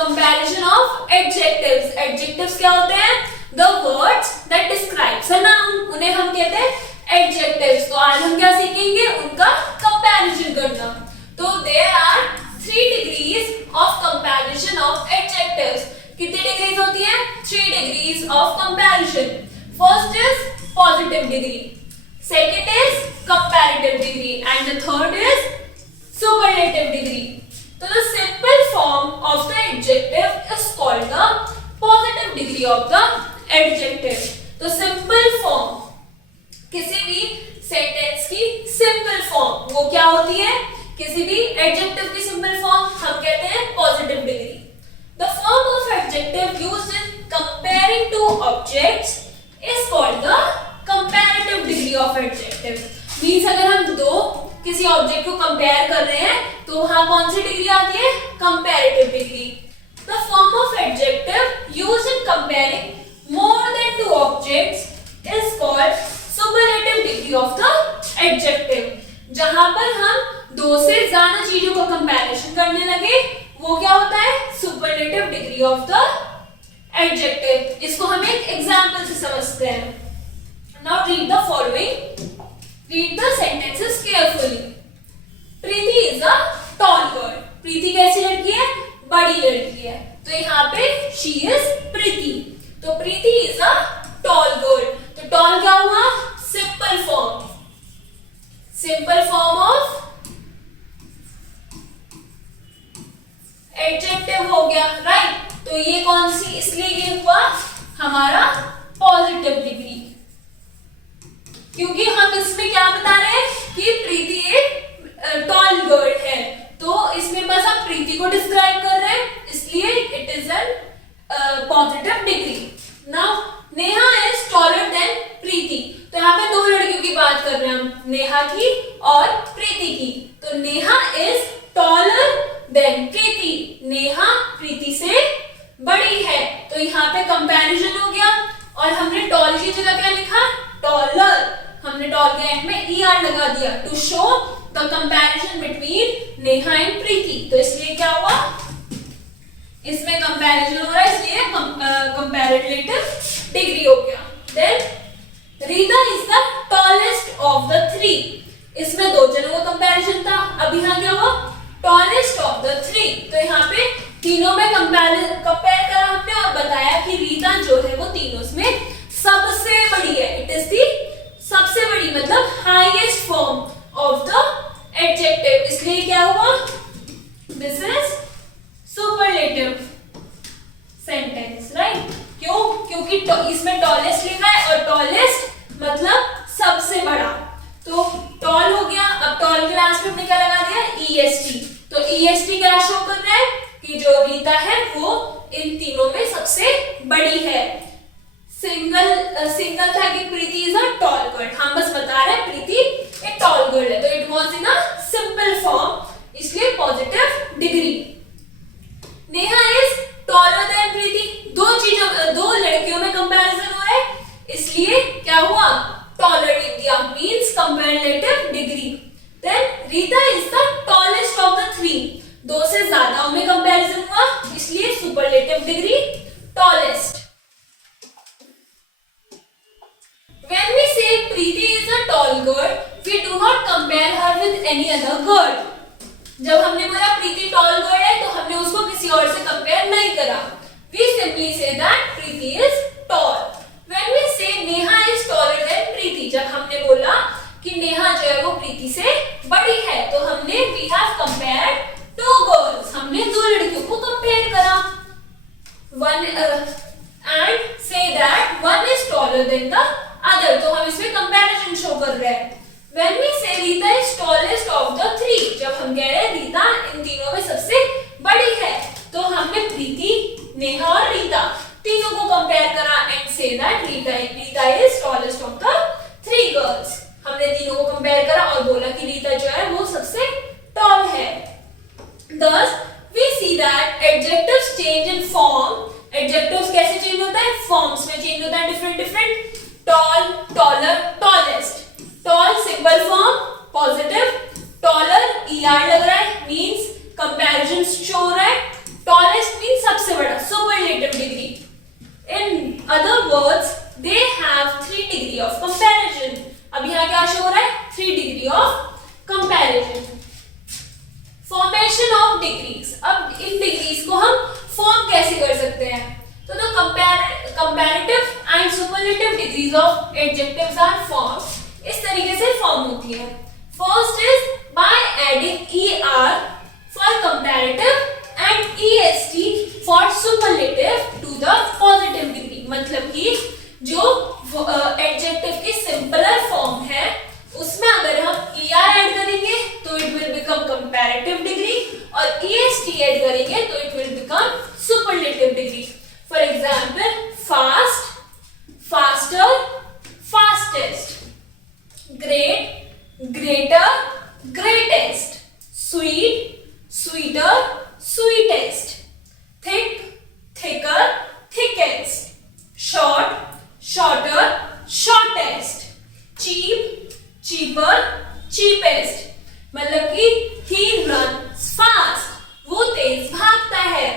Comparison of adjectives. Adjectives क्या होते हैं? The words that describes a noun, उन्हें हम कहते हैं एडजेक्टिव्स। तो आज हम क्या सीखेंगे? उनका कंपैरिजन करना। तो there are 3 degrees of comparison of adjectives. कितनी डिग्रीज होती है? 3 degrees of comparison. First is positive degree, second is comparative degree and the third is superlative degree. तो the simple form of the adjective is called the positive degree of the adjective। तो simple form, किसी भी sentence की simple form वो क्या होती है? किसी भी एडजेक्टिव की सिंपल फॉर्म हम कहते हैं positive degree. The form of adjective used in comparing two objects is called the comparative degree of adjective। Means अगर हम दो किसी ऑब्जेक्ट को कंपेयर कर रहे हैं तो वहां कौन सी डिग्री आती है? Comparative degree. The form of adjective used in comparing more than two objects is called superlative degree of the adjective। जहां पर हम दो से ज्यादा चीजों का कंपैरिजन करने लगे वो क्या होता है? Superlative degree of the adjective. इसको हम एक एग्जांपल से समझते हैं। Now read the following, read the sentences carefully. Preeti is a tall girl. Preeti कैसी लड़की है? बड़ी लड़की है। तो यहाँ पे शी इज प्रीति। तो प्रीति इज अ टॉल गर्ल। तो टॉल क्या हुआ? Simple form, simple form of adjective हो गया, राइट। तो ये कौन सी? इसलिए ये हुआ हमारा पॉजिटिव डिग्री, क्योंकि हम इसमें क्या बता रहे हैं कि प्रीति एक टॉल गर्ल है। तो इसमें बस हम प्रीति को डिस्क्राइब कर रहे हैं, इसलिए it is an positive degree. Now Neha is taller than Preeti. तो यहाँ पे दो लड़कियों की बात कर रहे हैं हम, नेहा की और प्रीति की। तो नेहा इज टॉलर देन प्रीति। नेहा प्रीति से बड़ी है। तो यहाँ पे कंपैरिजन हो गया और हमने टॉल की जगह क्या लिखा? टॉलर। हमने टॉल के एंड में er लगा दिया to show the comparison between Neha and Preeti. तो इसलिए क्या हुआ? इसमें कंपैरिजन हो रहा है, इसलिए कंपैरेटिव डिग्री हो गया। Then Rita is the tallest of the 3। इसमें दो जनों का कंपैरिजन था, अब यहाँ क्या हुआ? Tallest of the 3। तो यहाँ पे तीनों में कंपेयर करा हमने और बताया कि रीता जो है वो तीनों में सबसे बड़ी है। इट इज दी सबसे बड़ी, मतलब highest form of the adjective. इसलिए क्या हुआ? This is superlative sentence, right. क्यों? क्योंकि इसमें टॉलेस्ट लिखा है और टॉलेस्ट मतलब सबसे बड़ा। तो टॉल हो गया। अब टॉल के लास्ट में हमने क्या लगा दिया? EST। तो EST क्या शो कर रहा है कि जो रीता है वो इन तीनों में सबसे बड़ी है। सिंगल था कि प्रीति इज अ टॉल गर्ल, हम बस बता रहे हैं प्रीति एक टॉल गर्ल है। तो it was in a simple form, इसलिए positive degree. Neha is taller than Preeti. दो लड़कियों में कंपैरिजन हो रहा है, इसलिए क्या हुआ? टॉलर लिख दिया, means comparative degree. Then Rita is the tallest of the 3। दो से ज्यादा में कंपैरिजन हुआ, इसलिए superlative degree tallest. When we say Preeti is a tall girl, we do not compare her with any other girl। जब हमने बोला प्रीति टॉल गर्ल है तो हमने उसको किसी और से कंपेयर नहीं करा। We simply say that Preeti is tall। When we say Neha is taller than Preeti, जब हमने बोला कि नेहा जो है वो प्रीति से बड़ी है तो हमने we have compared two girls, हमने दो लड़कियों को कंपेयर करा। One and say that one is taller than the other। तो हम इसमें कंपैरिजन शो कर रहे हैं। When we say Rita is tallest of the 3, जब हम कह रहे हैं रीता इन तीनों में सबसे बड़ी है तो हमने प्रीति, नेहा और रीता तीनों को कंपेयर करा and say that Rita is tallest of the 3 girls. हमने तीनों को कंपेयर करा और बोला कि रीता जो है वो सबसे टॉल है। Thus we see that adjectives change in form। Adjectives कैसे चेंज होता है? फॉर्म्स में चेंज होता है, different. Tall, taller, tallest. Tall simple form positive, taller ER लग रहा है मींस कंपैरिजन शो हो रहा है, टॉलेस्ट मींस सबसे बड़ा, superlative degree. In other words they have 3 degree of comparison. अब यहाँ क्या शो हो रहा है? 3 degree of comparison. Formation of degrees. अब इन डिग्रीज को हम फॉर्म कैसे कर सकते हैं? तो the comparative and superlative degrees of adjectives are formed. इस तरीके से फॉर्म होती है। First is by adding er for comparative and est for superlative to the positive degree. मतलब कि जो एडजेक्टिव की सिंपलर फॉर्म है उसमें अगर हम er ऐड करेंगे तो it will become comparative degree, और est ऐड करेंगे तो it will become superlative degree. For example, fast, faster, fastest, great, greater, greatest, sweet, sweeter, sweetest, thick, thicker, thickest, short, shorter, shortest, cheap, cheaper, cheapest. मतलब कि he runs fast, वो तेज भागता है।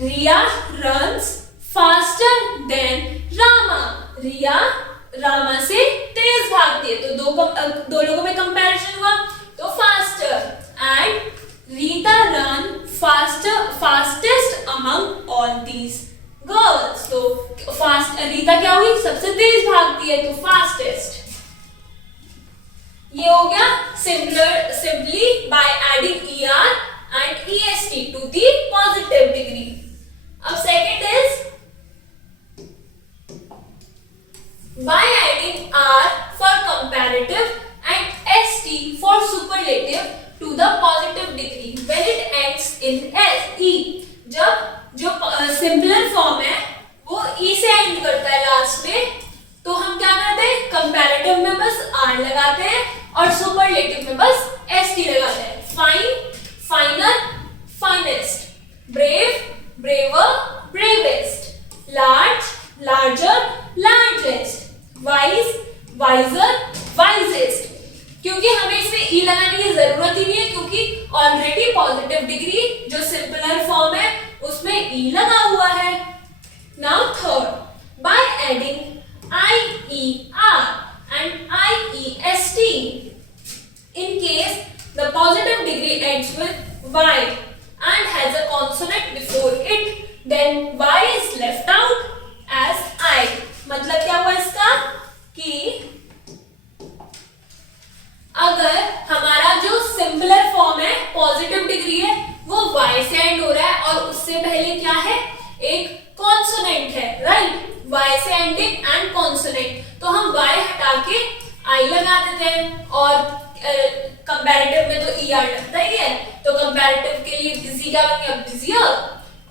रिया runs faster than Rama, रिया रामा से तेज भागती है। तो दो लोगों में कंपैरिजन हुआ तो faster. And Rita run fastest among all these girls. तो फास्ट रीता क्या हुई? सबसे तेज भागती है, तो फास्टेस्ट। ये हो गया simply by adding er and est to the positive degree. अब second is by adding r for comparative and st for superlative to the positive degree when it ends in e। जब जो simpler form है वो e से and करता है last में, तो हम क्या करते हैं? कंपैरेटिव में बस r लगाते हैं और सुपरलेटिव में बस st लगाते हैं। Fine, finer, finest, brave, braver, bravest, large, larger, largest, wise, wiser, wisest. क्योंकि हमें इसमें ई लगाने की जरूरत ही नहीं है, क्योंकि ऑलरेडी पॉजिटिव डिग्री जो सिंपलर फॉर्म है उसमें ई लगा हुआ है। Now third, by adding IER and IEST in case the positive degree ends with y and has a consonant before it, then y is left out as I। मतलब क्या हुआ इसका कि अगर हमारा जो सिंपलर फॉर्म है पॉजिटिव डिग्री है वो y से एंड हो रहा है और उससे पहले क्या है? एक कॉन्सोनेंट है, राइट? y से एंडिंग एंड कॉन्सोनेंट, तो हम y हटा के I लगा देते हैं। और कंपैरेटिव में तो er लगता ही है, तो कंपैरेटिव के लिए बिजी क्या बन गया? बिजियर।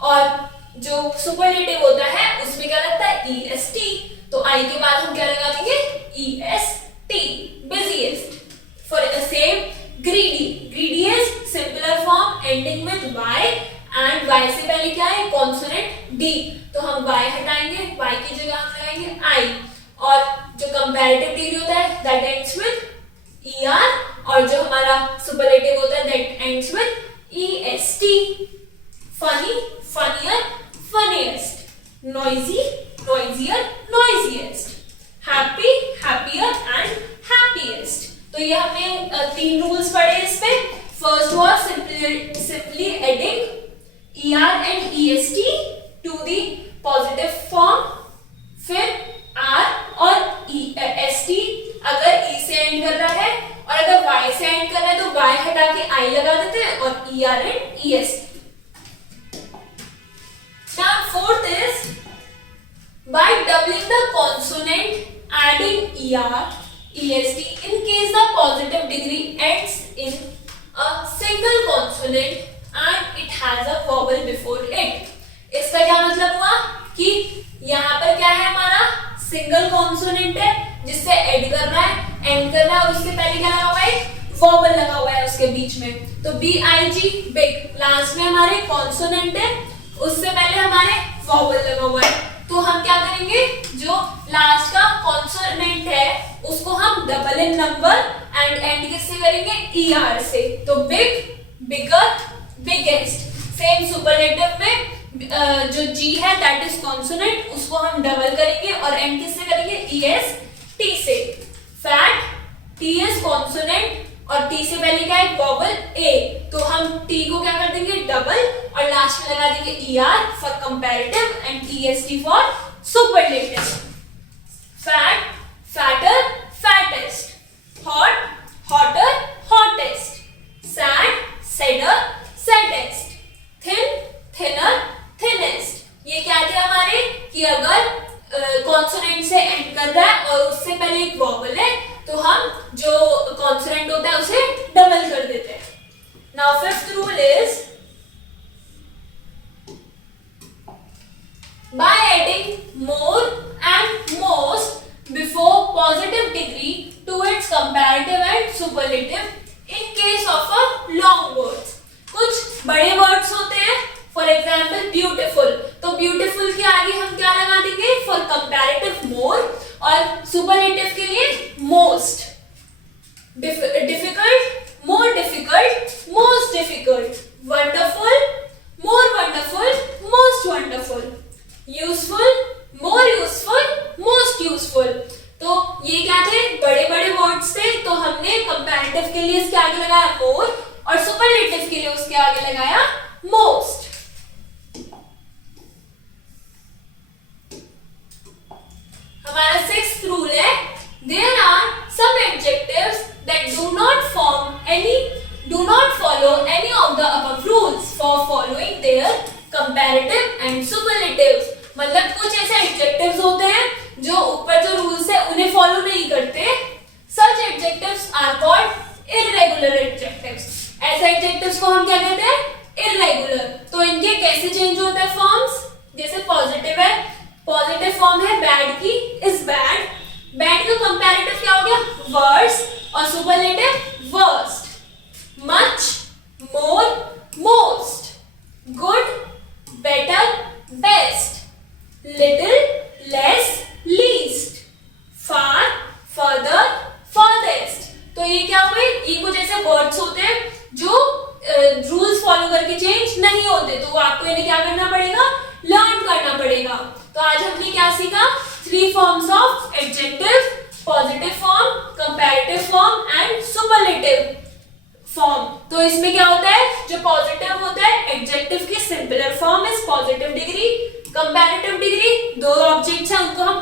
और जो सुपरलेटिव होता है उसमें क्या लगता है? est। तो I के बाद हम क्या लगा देंगे? est, busiest। For same, greedy, greedy is simpler form ending with y and y से पहले क्या है? कॉन्सोनेंट d, तो हम y हटाएंगे, y की जगह हम लगाएंगे I। और जो कंपैरेटिव डिग्री होता है that ends with er, और जो हमारा सुपरलेटिव होता है that ends with est। funny, funnier, funniest, noisy, noisier, noisiest, happy, happier and happiest। तो ये हमने 3 रूल्स पढ़े इस पे। First was simply adding er and est to the positive form, फिर r और est अगर e से एंड कर रहा है और अगर y से एंड कर रहा है तो y हटा के I लगा देते हैं और er and est। Now fourth is by doubling the consonant, adding er, est in case the positive degree ends in a single consonant and it has a vowel before it। इसका क्या मतलब हुआ कि यहाँ पर क्या है? हमारा सिंगल कॉन्सोनेंट है जिससे एड कर रहा है, एंड कर रहा है, और उसके पहले क्या लगा हुआ है? वॉवल लगा हुआ है उसके बीच में। तो BIG, बिग, लास्ट में हमारे कॉन्सोनेंट है, उससे पहले हमारे वॉवल लगा हुआ है। तो हम क्या करेंगे? जो लास्ट का कॉन्सोनेंट है उसको हम double in number and and किससे करेंगे? er से। तो बिग, बिगर, बिगेस्ट। सेम सुपरलेटिव में जो G है दैट इज कॉन्सोनेंट, उसको हम डबल करेंगे और एंड किससे करेंगे, ES T से। फैट T इज कॉन्सोनेंट और T से पहले क्या है, वोवेल A, तो हम T को क्या कर देंगे, डबल, और लास्ट में लगा देंगे ER for comparative and EST for superlative. Fat fatter fattest, hot hotter hottest, sad sadder saddest, thin thinner thinnest. ये क्या थे हमारे कि अगर कॉन्सोनेंट से एंड कर रहा है और उससे पहले एक वोवेल है तो हम जो कॉन्सोनेंट होता है उसे डबल कर देते हैं। Now fifth rule is by adding more and most before positive degree to its comparative and superlative in case of a long words। कुछ बड़े वर्ड्स होते हैं, फॉर एग्जाम्पल ब्यूटिफुल, तो ब्यूटिफुल के आगे हम क्या लगा देंगे, फॉर कंपैरेटिव मोर, और सुपरलेटिव के लिए most. Difficult more difficult most difficult, wonderful more wonderful most wonderful, useful more useful most useful. तो ये क्या थे, बड़े बड़े वर्ड्स थे, तो हमने कंपैरेटिव के लिए इसके आगे लगाया मोर और सुपरलेटिव के लिए उसके आगे लगाया मोस्ट। हमारा सिक्स्थ रूल है, there are some adjectives that do not follow any of the above rules for following their comparative and superlatives. मतलब कुछ ऐसे एडजेक्टिव्स होते हैं जो ऊपर जो रूल्स है उन्हें फॉलो नहीं करते। Such adjectives are called irregular adjectives. ऐसे एडजेक्टिव्स को हम क्या कहते हैं, इररेगुलर। तो इनके कैसे चेंज होते हैं फॉर्म्स, जैसे पॉजिटिव है, पॉजिटिव फॉर्म है बैड की, इज बैड, बैड का कंपैरेटिव क्या हो गया, वर्स, और superlative worst. Much more most, good better best, little less least, far further furthest. तो ये क्या हुए, ये कुछ ऐसे वर्ड्स होते हैं जो रूल्स फॉलो करके चेंज नहीं होते, तो आपको इन्हें क्या करना पड़ेगा, लर्न करना पड़ेगा। तो आज हमने क्या सीखा, 3 forms of adjective, positive form, comparative form and superlative form. तो इसमें क्या होता है, जो पॉजिटिव होता है एडजेक्टिव की simpler form is positive degree, comparative degree, दो ऑब्जेक्ट्स हैं उनको हम